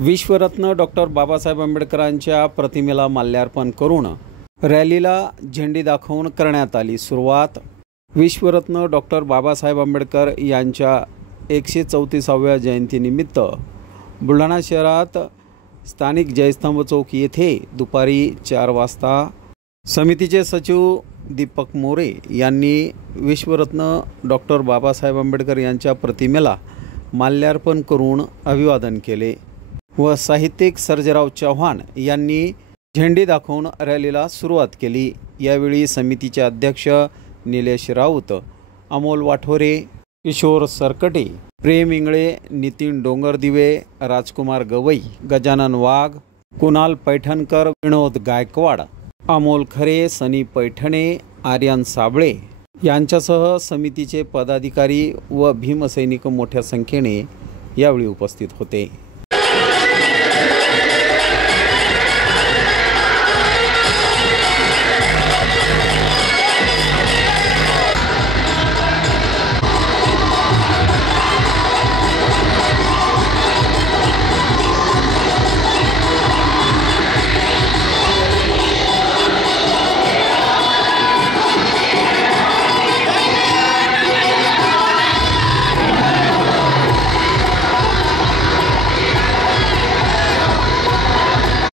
विश्वरत्न doctor Babasaheb आंबेडकरांच्या प्रतिमेला माल्यार्पण करून रॅलीला झेंडी दाखवून करण्यात आली सुरुवात। विश्वरत्न डॉक्टर बाबासाहेब आंबेडकर यांच्या 134व्या जयंतीनिमित्त बुलढाणा शहरात स्थानिक जयस्तंभ चौक येथे दुपारी 4 वाजता समितीचे सचिव दीपक मोरे यांनी विश्वरत्न डॉक्टर बाबासाहेब आंबेडकर यांच्या प्रतिमेला माल्यार्पण करून अभिवादन केले व साहित्यिक सर्जेराव चव्हाण यांनी झेंडी दाखवून रॅलीला सुरुवात केली। यावेळी समितीचे अध्यक्ष निलेश राऊत, अमोल वाठोरे, किशोर सरकटे, प्रेम इंगळे, नितीन डोंगरदिवे, राजकुमार गवई, गजानन वाघ, कुणाल पैठणकर, विनोद गायकवाड, अमोल खरे, सनी पैठणे, आर्यन साबळे यांच्यासह समितीचे पदाधिकारी व भीमसैनिक मोठ्या संख्येने यावेळी उपस्थित होते।